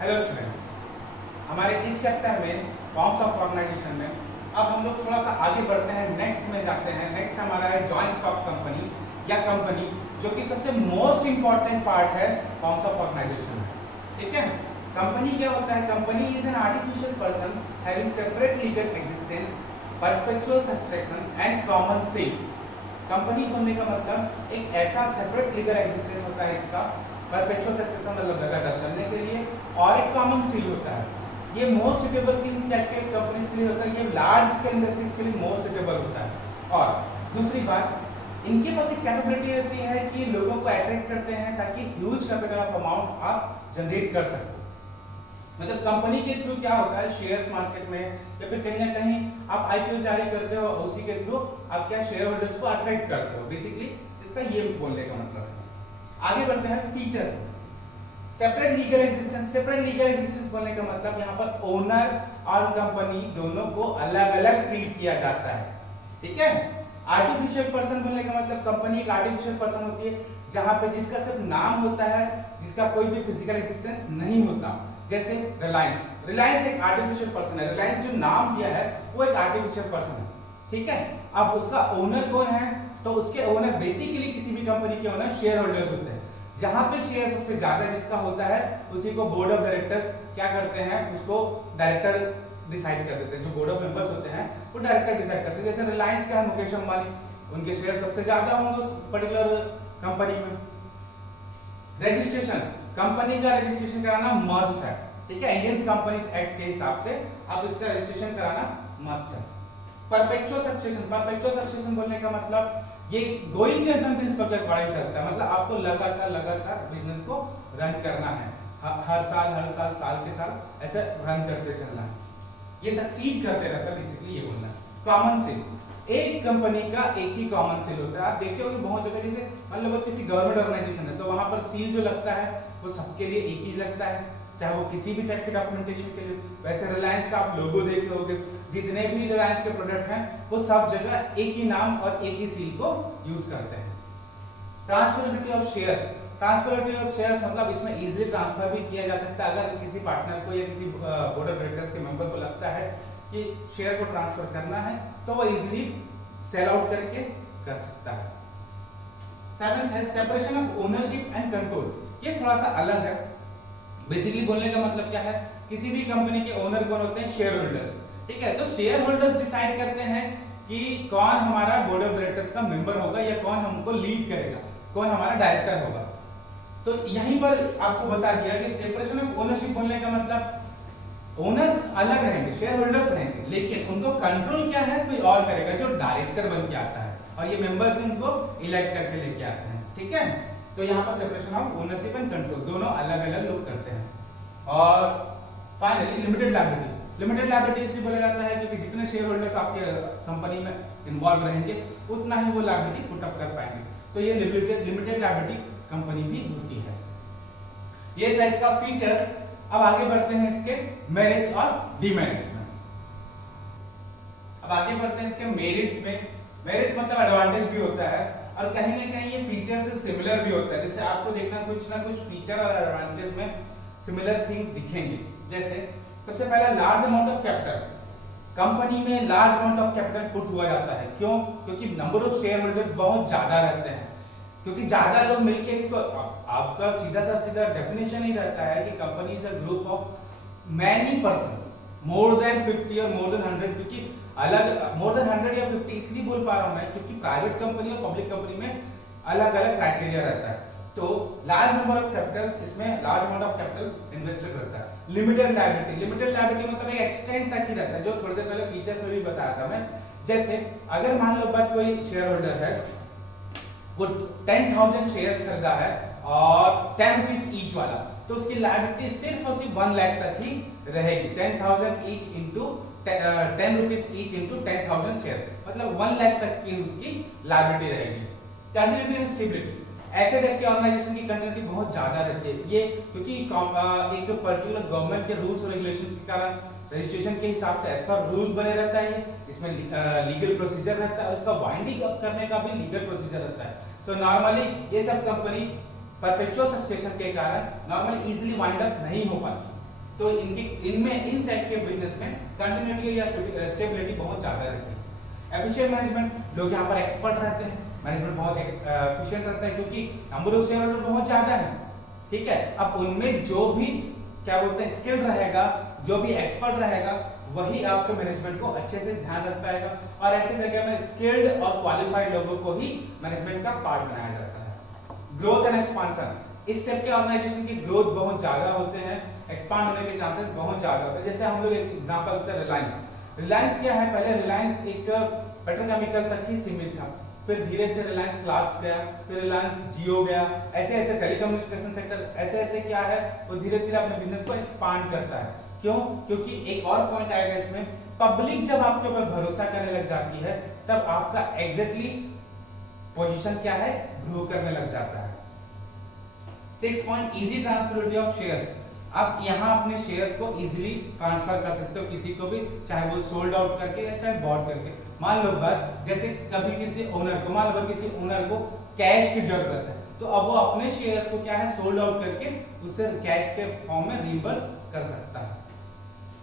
Hello students, हमारे इस chapter में फॉर्म्स ऑफ ऑर्गेनाइजेशन में अब हम लोग थोड़ा सा आगे बढ़ते हैं, नेक्स्ट में जाते हैं। नेक्स्ट हमारा है जॉइंट स्टॉक कंपनी या कंपनी, जो कि सबसे मोस्ट इंपॉर्टेंट पार्ट है फॉर्म्स ऑफ ऑर्गेनाइजेशन में। ठीक है, कंपनी क्या होता है? Company is an artificial person having separate legal existence, perpetual succession and common seal. Company होने का मतलब एक ऐसा सेपरेट लीगल एग्जिस्टेंस होता है इसका, परपेचुअल सक्सेशन मतलब लगातार चलने के लिए, और एक कॉमन सील होता है। ये मोस्ट सुटेबल किन टाइप के कंपनीज के लिए होता है? ये लार्ज स्केल इंडस्ट्रीज के लिए मोस्ट सुटेबल होता है। और दूसरी बात, इनके पास एक कैपेबिलिटी रहती है कि लोगों को अट्रैक्ट करते हैं ताकि ह्यूज कैपिटल ऑफ अमाउंट आप जनरेट कर सको। मतलब कंपनी के थ्रू क्या होता है, शेयर्स मार्केट में या फिर कहीं ना कहीं आप आईपीओ जारी करते हो, उसी के थ्रू आप क्या शेयर होल्डर्स को अट्रैक्ट करते हो। बेसिकली इसका ये बोलने का मतलब है। आगे बढ़ते हैं features. Separate legal existence. Separate legal existence बोलने का मतलब यहाँ पर ओनर और कंपनी दोनों को अलग अलग ट्रीट किया जाता है। ठीक है। आर्टिफिशियल पर्सन बोलने का मतलब कंपनी एक आर्टिफिशियल पर्सन होती है जहां पे जिसका सिर्फ नाम होता है, जिसका कोई भी फिजिकल एग्जिस्टेंस नहीं होता। जैसे रिलायंस। रिलायंस एक आर्टिफिशियल पर्सन है। रिलायंस जो नाम दिया है वो एक आर्टिफिशियल पर्सन है। ठीक है। अब उसका ओनर कौन है? तो उसके ओनर बेसिकली किसी भी कंपनी के ओनर शेयर होल्डर्स होते हैं। जहां पे शेयर सबसे ज्यादा जिसका होता है उसी को बोर्ड ऑफ डायरेक्टर्स क्या करते हैं, उसको डायरेक्टर डिसाइड कर देते हैं। जो बोर्ड ऑफ मेंबर्स होते हैं वो डायरेक्टर डिसाइड करते हैं। जैसे रिलायंस का मुकेश अंबानी, उनके शेयर सबसे ज्यादा होंगे उस पर्टिकुलर कंपनी में। रजिस्ट्रेशन। कंपनी का रजिस्ट्रेशन कराना मस्ट है। ठीक है, इंडियन कंपनीज एक्ट के हिसाब से आप इसका रजिस्ट्रेशन कराना मस्ट है। Perpetual succession. परपेचुअल सक्सेशन बोलने का मतलब ये गोइंग कंसर्न प्रिंसिपल के अकॉर्डिंग चलता है। मतलब आपको लगातार बिजनेस को रन करना है, हर साल साल के साल ऐसे रन करते चलना है, ये सक्सीड करते रहता है। बेसिकली ये बोलना है। Common cell. एक कंपनी का एक ही कॉमन सील होता है। आप देखते हो कि बहुत जगह जैसे मान लो किसी गवर्नमेंट ऑर्गेनाइजेशन है तो वहां पर सील जो लगता है वो सबके लिए एक ही लगता है, चाहे वो किसी भी टाइप के डॉक्यूमेंटेशन के लिए। वैसे रिलायंस का आप लोगो देखे होंगे, जितने भी रिलायंस के प्रोडक्ट हैं वो सब जगह एक ही नाम और एक ही सील को यूज करते हैं। Transferability of shares. Transferability of shares मतलब इसमें इजीली ट्रांसफर भी किया जा सकता है। अगर किसी पार्टनर को या किसी बोर्ड ऑफ डायरेक्टर्स के मेंबर को लगता है कि शेयर को ट्रांसफर करना है तो वो इजीली सेल आउट करके कर सकता है। सेवेंथ है separation of ownership and control. ये थोड़ा सा अलग है। बेसिकली बोलने का मतलब क्या है, किसी भी कंपनी के ओनर कौन होते हैं? Share holders. ठीक है, तो शेयर होल्डर्स डिसाइड करते हैं कि कौन हमारा बोर्ड ऑफ डायरेक्टर्स का मेंबर होगा या कौन हमको लीड करेगा, कौन हमारा डायरेक्टर होगा। तो यहीं पर आपको बता दिया कि सेपरेशन ऑफ ओनरशिप बोलने का मतलब ओनर्स अलग रहेंगे, शेयर होल्डर्स रहेंगे, लेकिन उनको कंट्रोल क्या है कोई और करेगा जो डायरेक्टर बन के आता है, और ये मेंबर्स उनको इलेक्ट करके लेके आते हैं। ठीक है, तो यहाँ पर separation of ownership and control दोनों अलग अलग लोग करते हैं। और finally limited liability. Limited liability इसलिए बोला जाता है क्योंकि जितने शेयर होल्डर्स आपके कंपनी में इन्वॉल्व रहेंगे उतना ही वो लायबिलिटी पुट अप कर पाएंगे। तो ये लिमिटेड लायबिलिटी कंपनी भी होती है। ये था इसका फीचर्स। अब आगे बढ़ते हैं इसके मेरिट्स और डिमेरिट्स में। अब आगे बढ़ते हैं इसके मेरिट्स में। मेरिट्स मतलब एडवांटेज भी होता है और कहीं ना कहीं ये फीचर से सिमिलर भी होता है। जैसे आपको देखना कुछ ना कुछ फीचर और एडवांटेज में सिमिलर थिंग्स दिखेंगे। जैसे सबसे पहला large amount of capital. Company में large amount of capital put हुआ जाता है। क्यों? क्योंकि नंबर ऑफ शेयर होल्डर्स बहुत ज्यादा रहते हैं, क्योंकि ज्यादा लोग मिलके इसको, आपका सीधा डेफिनेशन ही रहता है कि company is a group of many persons, more than 50 और मोर देन 100। क्योंकि अलग मोर देन 100 या 50 इसलिए बोल पा रहा हूं मैं क्योंकि प्राइवेट कंपनी और पब्लिक कंपनी में अलग अलग क्राइटेरिया रहता है। तो लार्ज नंबर ऑफ कैपिटल्स, इसमें large amount of capital invested रहता है। Limited liability. लिमिटेड लायबिलिटी मतलब एक एक्सटेंट तक ही रहता है, जो थोड़ी देर पहले फीचर्स में भी बताया था मैं। जैसे अगर मान लो बात कोई शेयर होल्डर है, वो 10,000 शेयर्स खरीदा है और 10 रुपीज ईच वाला, तो उसकी लायबिलिटी सिर्फ और सिर्फ 1 लाख तक ही रहेगी। 10,000 each into 10 rupees each into 10,000 share, मतलब 1 लाख तक की उसकी लायबिलिटी रहेगी। Continuity and stability. ऐसे टाइप के ऑर्गेनाइजेशन की कंटिन्यूटी बहुत ज्यादा रहती है। ये क्योंकि एक पर्टिकुलर गवर्नमेंट के रूल्स और रेगुलेशंस के कारण रजिस्ट्रेशन के हिसाब से एज पर रूल बने रहता है। इसमें लीगल प्रोसीजर रहता है, इसका वाइंडिंग अप करने का भी लीगल प्रोसीजर रहता है। तो नॉर्मली ये सब कंपनी परपेचुअल सक्सेशन के कारण नॉर्मली इजीली वाइंड अप नहीं हो पाती। तो इन टाइप के बिजनेस में कंटिन्यूटी या स्टेबिलिटी बहुत ज्यादा रहती है। एफिशिएंट मैनेजमेंट, लोग यहाँ पर एक्सपर्ट रहते हैं, मैनेजमेंट बहुत एफिशिएंट रहता है क्योंकि नंबर ऑफ शेयर होल्डर बहुत ज्यादा है, ठीक है। अब उनमें जो भी क्या बोलते हैं स्किल्ड रहेगा, जो भी एक्सपर्ट रहेगा, वही आपके मैनेजमेंट को अच्छे से ध्यान रख पाएगा। और ऐसे जगह में स्किल्ड और क्वालिफाइड लोगों को ही मैनेजमेंट का पार्ट बनाया जाता है। ग्रोथ एंड एक्सपांशन, इस टाइप के ऑर्गेनाइजेशन की ग्रोथ बहुत ज्यादा होते हैं, एक्सपांड होने के चांसेस बहुत ज्यादा होते हैं। जैसे हम लोग एक एग्जांपल लेते हैं रिलायंस। रिलायंस क्या है, पहले रिलायंस एक पेट्रोकेमिकल तक ही सीमित था, फिर धीरे से रिलायंस क्लाथ्स गया, फिर रिलायंस जियो गया, ऐसे ऐसे टेलीकम्युनिकेशन सेक्टर ऐसे ऐसे क्या है वो धीरे धीरे अपने बिजनेस को एक्सपांड करता है। क्यों? क्योंकि एक और पॉइंट आएगा इसमें, पब्लिक जब आपके ऊपर भरोसा करने लग जाती है तब आपका एग्जैक्टली पोजीशन क्या है, ग्रो करने लग जाता है। 6 point easy transferability of shares, आप यहाँ अपने शेयर्स को इजीली ट्रांसफर कर सकते हो किसी को भी, चाहे वो सोल्ड आउट करके या चाहे बॉट करके। मान लो बात, जैसे कभी किसी ओनर को, मान लो किसी ओनर को कैश की जरूरत है, तो अब वो अपने शेयर्स को क्या है सोल्ड आउट करके उससे कैश के फॉर्म में रिवर्स कर सकता है।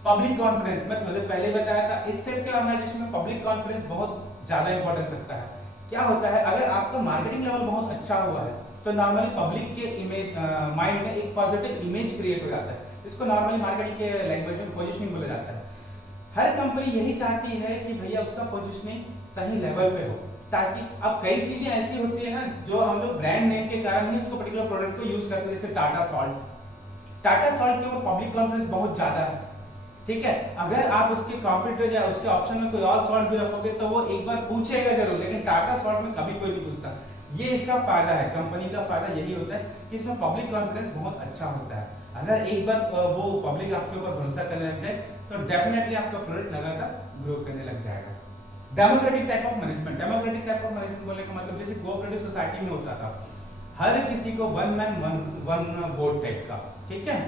पब्लिक कॉन्फिडेंस, मैं थोड़ी देर पहले बताया था, इस टाइप के ऑर्गेनाइजेशन में पब्लिक कॉन्फिडेंस बहुत ज्यादा इंपॉर्टेंस रखता है। क्या होता है, अगर आपका मार्केटिंग लेवल बहुत अच्छा हुआ है तो नॉर्मली पब्लिक के इमेज माइंड में एक पॉजिटिव इमेज क्रिएट हो जाता है। इसको नॉर्मली मार्केटिंग के लैंग्वेज में पोजीशनिंग बोला जाता है। हर कंपनी यही चाहती है कि भैया उसका पोजीशनिंग सही लेवल पे हो, ताकि अब कई चीजें ऐसी होती है ना जो हम लोग ब्रांड नेम के कारण ही उसको पर्टिकुलर प्रोडक्ट को यूज करते हैं। जैसे टाटा सॉल्ट के ऊपर पब्लिक कॉन्फिडेंस बहुत ज्यादा है, ठीक है। अगर आप उसके कॉम्पिटिटर या उसके ऑप्शन में कोई और सॉल्ट भी रखोगे तो वो एक बार पूछेगा जरूर, लेकिन टाटा सॉल्ट में कभी कोई नहीं पूछता। ये इसका फायदा है, कंपनी का फायदा यही होता है कि इसमें पब्लिक कॉन्फिडेंस बहुत अच्छा होता है। अगर एक बार वो पब्लिक आपके ऊपर भरोसा करने लग जाए तो डेफिनेटली आपका प्रोडक्ट लगातार ग्रो करने लग जाएगा। Democratic type of management, democratic type of management बोलने का मतलब जैसे कोऑपरेटिव सोसाइटी में होता था, हर किसी को one man one vote type का, ठीक है।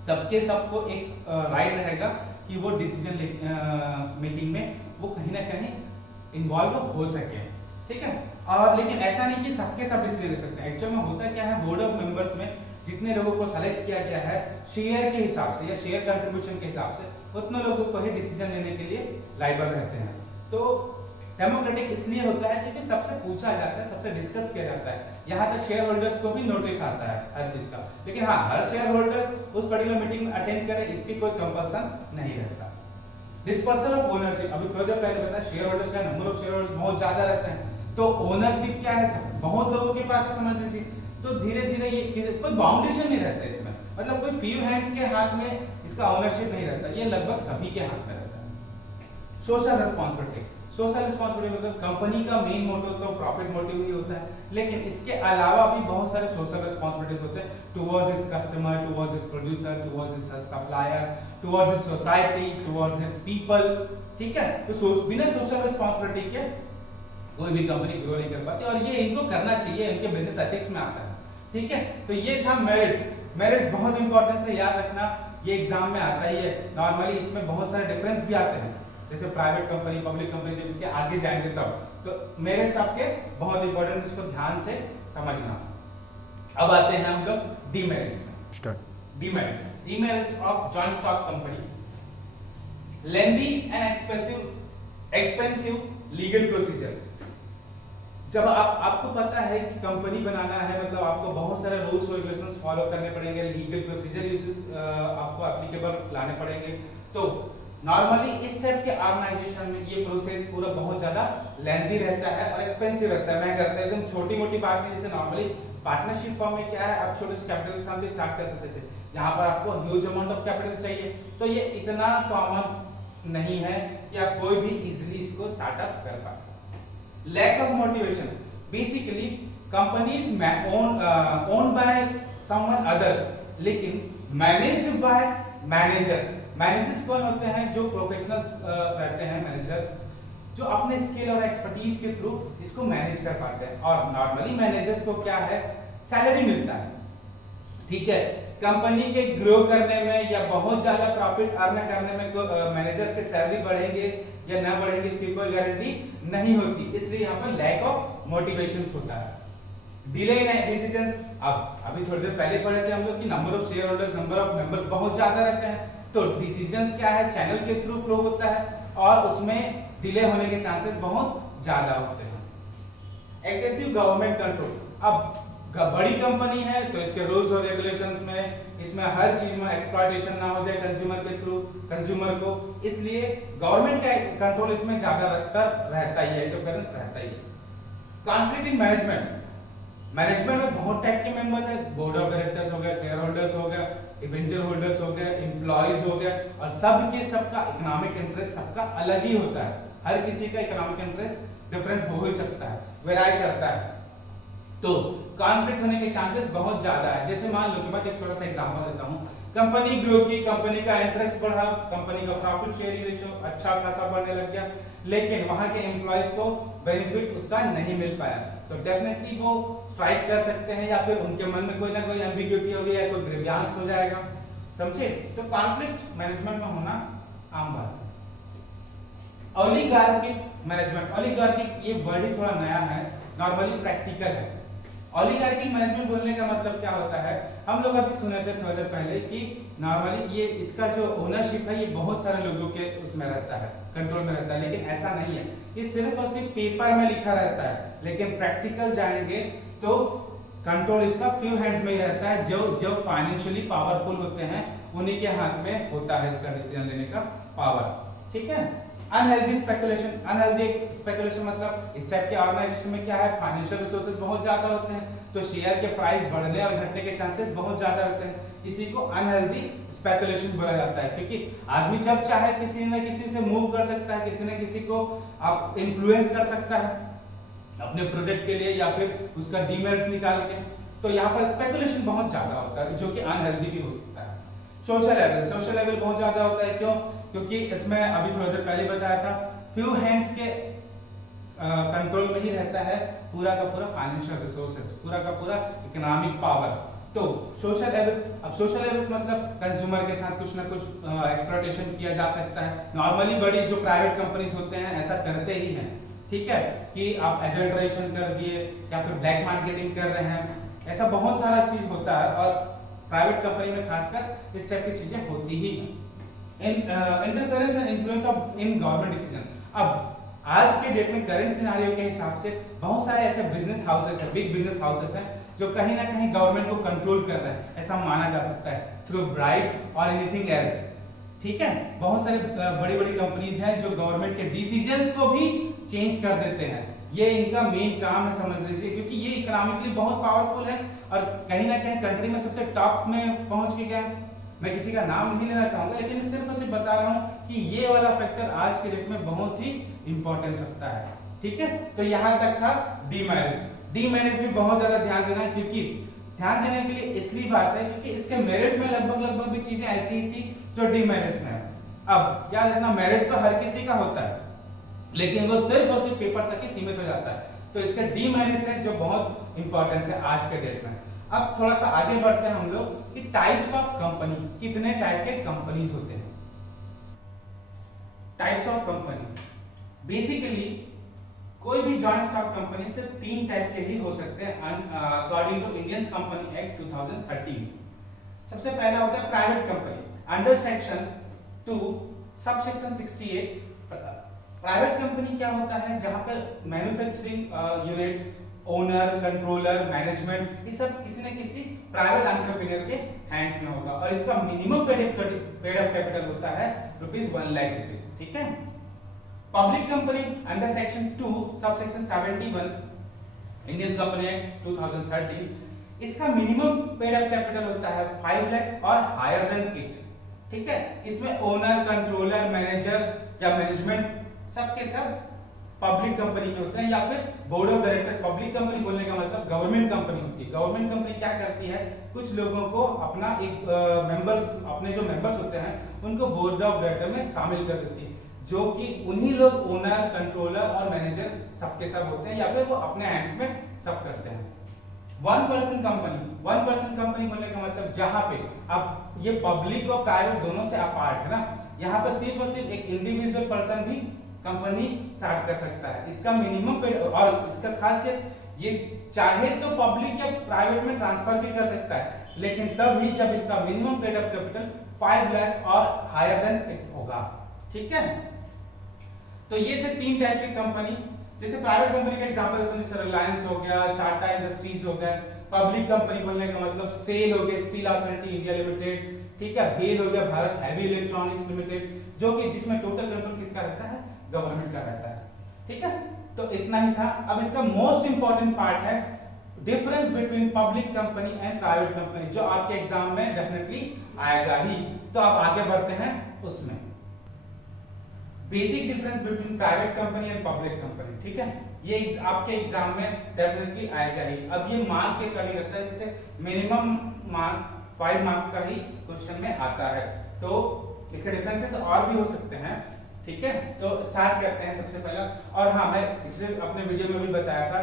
सबको एक राइट रहेगा कि वो डिसीजन मेकिंग में वो कहीं ना कहीं इन्वॉल्व हो सके, ठीक है। और लेकिन ऐसा नहीं कि सबके सब डिसीजन ले सकते हैं। एक्चुअल में होता क्या है, बोर्ड ऑफ मेंबर्स में जितने लोगों को सेलेक्ट किया गया है शेयर के हिसाब से या शेयर कंट्रीब्यूशन के हिसाब से, उतने लोगों को ही डिसीजन लेने के लिए लायबल रहते हैं। तो डेमोक्रेटिक इसलिए होता है क्योंकि सबसे पूछा जाता है, सबसे डिस्कस किया जाता है। यहाँ तक शेयर होल्डर्स को भी नोटिस आता है हर चीज का, लेकिन हाँ हर शेयर होल्डर्स उस पर्टिकुलर मीटिंग में अटेंड करे इसकी कोई कंपल्सन नहीं रहता। डिस्पर्सल ऑफ ओनरशिप, अभी थोड़ी देर पहले बताया शेयर होल्डर्स का नंबर ऑफ शेयर होल्डर्स बहुत ज्यादा रहते हैं, तो ओनरशिप क्या है बहुत लोगों के पास है, समझ लीजिए। तो धीरे धीरे ये कोई बाउंडेशन नहीं रहता इसमें, मतलब कोई फ्यू हैंड्स के हाथ में इसका ओनरशिप नहीं रहता, ये लगभग सभी के हाथ में रहता है। सोशल रिस्पांसिबिलिटी, सोशल रिस्पांसिबिलिटी मतलब कंपनी का मेन मोटिव तो प्रॉफिट मोटिव ही होता है, लेकिन इसके अलावा भी बहुत सारे सोशल रिस्पांसिबिलिटीज होते हैं towards his customer, towards his producer, towards his supplier, towards his society, towards his people, ठीक है। तो बिना सोशल रिस्पांसिबिलिटी के कोई भी कंपनी ग्रो नहीं कर पाती, और ये इनको करना चाहिए, इनके बिजनेस एथिक्स में आता है, ठीक है। तो ये था मेरिट्स। मेरिट्स बहुत इंपॉर्टेंट है, याद रखना, ये एग्जाम में आता है। ये नॉर्मली इसमें बहुत सारे डिफरेंस भी आते हैं, जैसे प्राइवेट कंपनी, पब्लिक कंपनी, जब इसके आगे जाएंगे तब। तो मेरिट्स आपके बहुत इंपॉर्टेंट, इसको ध्यान से समझना। अब आते हैं हम लोग डीमेरिट्स में। Demerits of joint stock company, lengthy and expensive legal procedure. जब आपको पता है कि कंपनी बनाना है, मतलब आपको बहुत सारे रूल्स रेगुलेशंस फॉलो करने पड़ेंगे, लीगल प्रोसीजर आपको एप्लीकेबल लाने पड़ेंगे। तो नॉर्मली इस टाइप के ऑर्गेनाइजेशन में ये प्रोसेस पूरा बहुत ज्यादा लेंथी रहता है और एक्सपेंसिव रहता है। मैं करता है एकदम छोटी मोटी बात नहीं, जैसे नॉर्मली पार्टनरशिप फॉर्म में क्या है, आप छोटे से कैपिटल के साथ भी स्टार्ट कर सकते थे, यहाँ पर आपको ह्यूज अमाउंट ऑफ कैपिटल चाहिए। तो ये इतना कॉमन नहीं है कि आप कोई भी इजीली इसको स्टार्टअप कर पाए। Lack of motivation, basically companies owned by someone others, लेकिन मैनेज्ड बाय मैनेजर्स। मैनेजर्स कौन होते हैं? जो प्रोफेशनल्स रहते हैं, मैनेजर्स जो अपने स्किल और एक्सपर्टीज के थ्रू इसको मैनेज कर पाते हैं। और नॉर्मली मैनेजर्स को क्या है, सैलरी मिलता है, ठीक है। कंपनी के ग्रो करने में या बहुत ज्यादा प्रॉफिट अर्न करने में मैनेजर्स के सैलरी बढ़ेंगे या ना बढ़ेंगे इसकी कोई गारंटी नहीं होती, इसलिए यहाँ पर लैक ऑफ मोटिवेशंस होता है। डिले इन डिसीजंस, अब अभी थोड़ी देर पहले पढ़े थे हम लोग कि number of share holders, number of members बहुत ज्यादा रहते हैं, तो डिसीजंस क्या है, चैनल के थ्रू फ्लो होता है और उसमें डिले होने के चांसेस बहुत ज्यादा होते हैं। एक्सेसिव गवर्नमेंट कंट्रोल, अब बड़ी कंपनी है तो इसके रूल्स और रेगुलेशंस में इसमें हर चीज में एक्सप्लॉयटेशन ना हो जाए कंज्यूमर के थ्रू कंज्यूमर को, इसलिए गवर्नमेंट का कंट्रोल इसमें ज्यादा रहता ही है, इंटरफेरेंस रहता ही है। कॉन्फ्लिक्ट इन मैनेजमेंट में बहुत टाइप के मेंबर्स हैं, बोर्ड ऑफ डायरेक्टर्स हो गए, शेयर होल्डर्स हो गए, डिबेंचर होल्डर्स हो गए, एम्प्लॉइज हो गए, और सबका इकोनॉमिक इंटरेस्ट सबका अलग ही होता है, हर किसी का इकोनॉमिक इंटरेस्ट डिफरेंट हो ही सकता है, वेराई करता है, तो कॉन्फ्लिक्ट होने के चांसेस बहुत ज्यादा है। जैसे मान लो कि मैं एक छोटा सा एग्जांपल देता हूं, कंपनी ग्रो की, कंपनी का इंटरेस्ट बढ़ा, कंपनी का प्रॉफिट शेयरिंग रेशियो अच्छा खासा बढ़ने लग गया, लेकिन वहां के एम्प्लॉइज को बेनिफिट उसका नहीं मिल पाया, तो डेफिनेटली वो स्ट्राइक कर सकते हैं या फिर उनके मन में कोई ना कोई एम्बिग्यूटी होगी या कोई ग्रीवियंस हो जाएगा, समझे। तो कॉन्फ्लिक्ट मैनेजमेंट में होना आम बात है। ओलिगार्किक मैनेजमेंट, ओलिगार्किक ये वर्ड ही थोड़ा नया है, नॉर्मली प्रैक्टिकल है। ओलिगार्की मैनेजमेंट बोलने का मतलब क्या होता है, हम लोग अभी सुने थे थोड़ी देर पहले कि नॉर्मली ये इसका जो ओनरशिप है ये बहुत सारे लोगों के उसमें रहता है, कंट्रोल में रहता है, लेकिन ऐसा नहीं है, ये सिर्फ और सिर्फ पेपर में लिखा रहता है, लेकिन प्रैक्टिकल जाएंगे तो कंट्रोल इसका फ्यू हैंड्स में ही रहता है, जो फाइनेंशियली पावरफुल होते हैं उन्हीं के हाथ में होता है इसका डिसीजन लेने का पावर, ठीक है। अनहेल्दी स्पेकुलेशन, अनहेल्दी स्पेकुलेशन मतलब इस टाइप के ऑर्गेनाइजेशन में क्या है, फाइनेंशियल रिसोर्सेज बहुत ज्यादा होते हैं, तो शेयर के प्राइस बढ़ने और घटने के चांसेस बहुत ज्यादा रहते हैं, इसी को अनहेल्दी स्पेकुलेशन बोला जाता है, क्योंकि आदमी जब चाहे किसी न किसी से मूव कर सकता है, किसी न किसी को आप इन्फ्लुएंस कर सकता है अपने प्रोडक्ट के लिए या फिर उसका डीमेरिट्स निकाल के, तो यहाँ पर स्पेकुलेशन बहुत ज्यादा होता है जो कि अनहेल्दी भी हो सकता है। सोशल लेवल बहुत ज्यादा होता है, क्यों, क्योंकि इसमें अभी थोड़ी देर पहले बताया था फ्यू हैंड्स के कंट्रोल में ही रहता है पूरा का पूरा फाइनेंशियल रिसोर्सेज, पूरा का पूरा इकोनॉमिक पावर, तो सोशल लेवल्स, अब सोशल लेवल्स मतलब कंज्यूमर के साथ कुछ ना कुछ एक्सप्लॉयटेशन किया जा सकता है, नॉर्मली बड़ी जो प्राइवेट कंपनीज होते हैं ऐसा करते ही हैं, ठीक है, कि आप एडल्ट्रेशन कर दिए या फिर ब्लैक मार्केटिंग कर रहे हैं, ऐसा बहुत सारा चीज होता है और प्राइवेट कंपनी में खासकर इस टाइप की चीजें होती ही हैं। Interference and influence of in government decision, अब आज के डेट में करंट सिनेरियो के हिसाब से बहुत सारे ऐसे बिजनेस हाउसेस हैं, बिग बिजनेस हाउसेस हैं जो कहीं ना कहीं गवर्नमेंट को कंट्रोल कर रहे हैं, ऐसा माना जा सकता है थ्रू ब्राइब और एनीथिंग एल्स, ठीक है। बहुत सारी बड़ी बड़ी कंपनीज हैं जो गवर्नमेंट के डिसीजंस को भी चेंज कर देते हैं, ये इनका मेन काम है समझ लीजिए, क्योंकि ये इकोनॉमिकली बहुत पावरफुल है और कहीं ना कहीं कंट्री में सबसे टॉप में पहुंच के गया। मैं किसी का नाम नहीं लेना चाहूंगा, लेकिन मैं सिर्फ और सिर्फ बता रहा हूं कि ये वाला फैक्टर आज के डेट में बहुत ही इंपॉर्टेंट रखता है, ठीक है। तो यहां तक था डीमेरिट्स। डीमेरिट्स भी बहुत ज्यादा ध्यान देना है, क्योंकि ध्यान देने के लिए इसलिए बात है क्योंकि इसके मेरिट्स में लगभग भी चीजें ऐसी थी जो डीमेरिट्स में है। अब याद रखना मेरिट्स तो हर किसी का होता है, लेकिन वो सिर्फ और सिर्फ पेपर तक ही सीमित हो जाता है, तो इसके डीमेरिट्स है जो बहुत इंपॉर्टेंस है आज के डेट में। अब थोड़ा सा आगे बढ़ते हैं हम लोग कि टाइप्स ऑफ कंपनी, कितने टाइप के कंपनीज होते हैं। टाइप्स ऑफ कंपनी, बेसिकली कोई भी जॉइंट स्टॉक कंपनी सिर्फ 3 टाइप के ही हो सकते हैं according to Indian company act 2013। सबसे पहला होता है private company, under section 2 sub section 68। Private company क्या होता है, जहां पर manufacturing unit, owner, controller, management, ये सब किसी न किसी प्राइवेट एंटरप्रेन्योर के हैंड्स में होगा और इसका मिनिमम पेड अप कैपिटल होता है ₹1 लाख, ठीक है। Public company under section 2 sub section 71 Indian company act 2013, इसका मिनिमम पेड अप कैपिटल होता है 5 लाख और हायर देन इट, ठीक है। इसमें ओनर, कंट्रोलर, मैनेजर या मैनेजमेंट सबके सब पब्लिक कंपनी के होते हैं या फिर board of directors. Public company बोलने का मतलब गवर्नमेंट कंपनी होती है। गवर्नमेंट कंपनी क्या करती है, कुछ लोगों को अपना एक मेंबर्स, अपने जो मेंबर्स होते हैं उनको बोर्ड ऑफ डायरेक्टर में शामिल कर देती है, जो कि उन्हीं लोग ओनर, कंट्रोलर और मैनेजर सबके सब होते हैं या फिर वो अपने हैंड्स में सब करते हैं। 1 पर्सन कंपनी, 1 पर्सन कंपनी बोलने का मतलब जहां पे अब ये पब्लिक और प्राइवेट दोनों से अपार्ट है ना, यहाँ पर सिर्फ और सिर्फ एक इंडिविजुअल पर्सन भी कंपनी स्टार्ट कर सकता है। इसका मिनिमम और इसका खासियत ये चाहे तो पब्लिक या प्राइवेट में ट्रांसफर भी कर सकता है, लेकिन तब ही जब इसका minimum paid up capital 5 lakh और हायर देन इट होगा। ठीक है, तो ये थे 3 टाइप की कंपनी। जैसे प्राइवेट कंपनी का एग्जांपल देता हूं, जैसे रिलायंस हो गया, टाटा इंडस्ट्रीज हो गया। पब्लिक कंपनी बोलने का मतलब सेल हो गया, स्टील अथॉरिटी इंडिया लिमिटेड, ठीक है, बेल हो गया, भारत हैवी इलेक्ट्रॉनिक्स लिमिटेड, जो कि जिसमें टोटल कंट्रोल किसका रहता है, गवर्नमेंट का रहता है। ठीक है, तो इतना ही था। अब इसका मोस्ट इंपॉर्टेंट पार्ट है difference between public company and private company, जो आपके एग्जाम में डेफिनेटली आएगा ही। तो आप आगे बढ़ते हैं उसमें, basic difference between private company and public company. ठीक है, ये आपके एग्जाम में डेफिनेटली आएगा ही। अब ये मार्क के अकॉर्डिंग रहता है, जैसे मिनिमम मार्क 5 मार्क का ही क्वेश्चन में आता है, तो इसके डिफरेंसेस और भी हो सकते हैं। ठीक है, तो स्टार्ट करते हैं सबसे पहला। और हाँ, मैं पिछले अपने वीडियो में भी बताया था,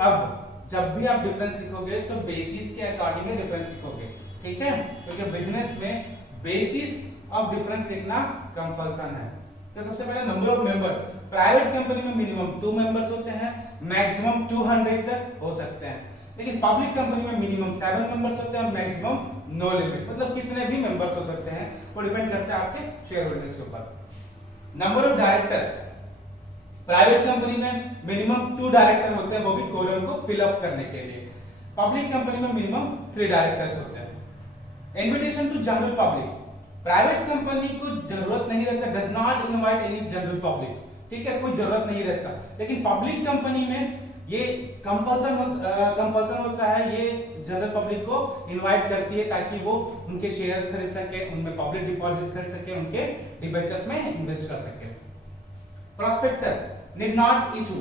अब जब भी आप डिफरेंस लिखोगे तो बेसिस के अकॉर्डिंग डिफरेंस लिखोगे। ठीक है, क्योंकि बिजनेस में बेसिस ऑफ डिफरेंस लिखना कंपल्सन है। तो सबसे पहले number of members, private company में मिनिमम 2 मेंबर्स होते हैं, मैक्सिमम 200 तक हो सकते हैं, लेकिन पब्लिक कंपनी में मिनिमम 7 मेंबर्स होते हैं और मैक्सिमम नो लिमिट, मतलब कितने भी मेंबर्स हो सकते हैं, वो डिपेंड करता है आपके शेयर होल्डर्स के ऊपर। Number of directors, private company में मिनिमम 2 डायरेक्टर होते हैं, वो भी कोरम को फिल अप करने के लिए। पब्लिक कंपनी में मिनिमम 3 डायरेक्टर्स होते हैं। Invitation to general public, private company को जरूरत नहीं रहता, does not invite any general public. ठीक है, कोई जरूरत नहीं रहता, लेकिन पब्लिक कंपनी में ये कंपल्सन होता है, ये जनरल पब्लिक को इनवाइट करती है ताकि वो उनके शेयर्स खरीद सके, उनमें पब्लिक डिपॉजिट्स खरीद सके, उनके डिबेंचर्स में इन्वेस्ट कर सके। प्रोस्पेक्टस नीड नॉट इशू,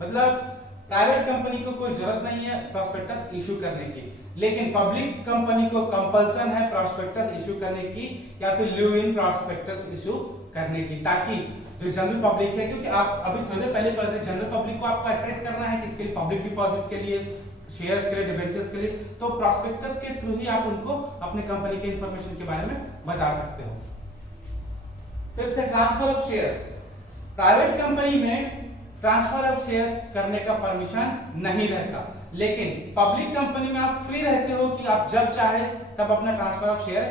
मतलब प्राइवेट कंपनी को कोई जरूरत नहीं है प्रोस्पेक्टस इशू करने की, लेकिन पब्लिक कंपनी को कंपल्सन है प्रोस्पेक्टस इशू करने की या फिर लीव इन प्रोस्पेक्टस इशू करने की, ताकि जो जनरल पब्लिक है, क्योंकि आप अभी थोड़ी देर पहले पढ़ते थे, जनरल पब्लिक को आपको अट्रैक्ट करना है किसके लिए, पब्लिक डिपॉजिट के लिए, शेयर्स के लिए, डिबेंचर्स के लिए, तो प्रोस्पेक्टस के थ्रू ही आप उनको अपने कंपनी के इंफॉर्मेशन के बारे में बता सकते हो। फिफ्थ है transfer of shares, private company में ट्रांसफर ऑफ शेयर्स करने का परमिशन नहीं रहता, लेकिन पब्लिक कंपनी में आप फ्री रहते हो कि आप जब चाहे तब अपना ट्रांसफर ऑफ शेयर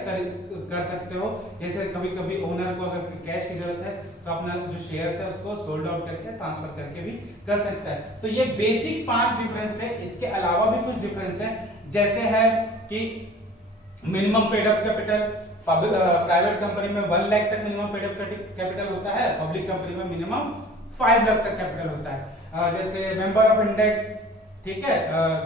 कर सकते हो। जैसे कभी कभी ओनर को अगर कैश की जरूरत है तो अपना जो शेयर्स है उसको सोल्ड आउट करके ट्रांसफर करके भी कर सकता है। तो ये बेसिक 5 डिफरेंस थे। इसके अलावा भी कुछ डिफरेंस है, जैसे है कि minimum paid up capital, private company में 1 लाख तक मिनिमम पेड अप कैपिटल होता है, पब्लिक कंपनी में मिनिमम 5 लाख तक कैपिटल होता है। जैसे मेंबर ऑफ इंडेक्स, ठीक है,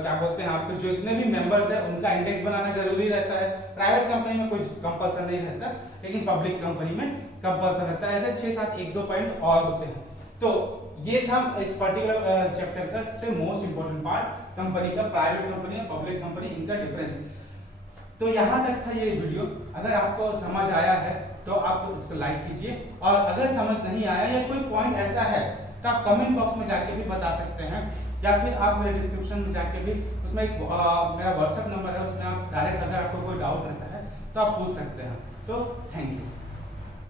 क्या बोलते हैं आपके जो इतने भी मेंबर्स है उनका इंडेक्स बनाना जरूरी रहता है। प्राइवेट कंपनी में कोई कंपल्सन नहीं रहता, लेकिन पब्लिक कंपनी में कंपल्सन रहता है। ऐसे 6-7 1-2 पॉइंट और होते हैं। तो ये था इस पर्टिकुलर चैप्टर का सबसे मोस्ट इंपोर्टेंट पार्ट, कंपनी का, प्राइवेट कंपनी और पब्लिक कंपनी, इनका डिफरेंस। तो यहाँ तक था ये वीडियो। अगर आपको समझ आया है तो आप इसको लाइक कीजिए, और अगर समझ नहीं आया या कोई पॉइंट ऐसा है तो आप कमेंट बॉक्स में जाके भी बता सकते हैं, या फिर आप मेरे डिस्क्रिप्शन में जाके भी, उसमें एक मेरा व्हाट्सएप नंबर है, उसमें आप डायरेक्ट अगर आपको कोई डाउट रहता है तो आप पूछ सकते हैं। तो थैंक यू।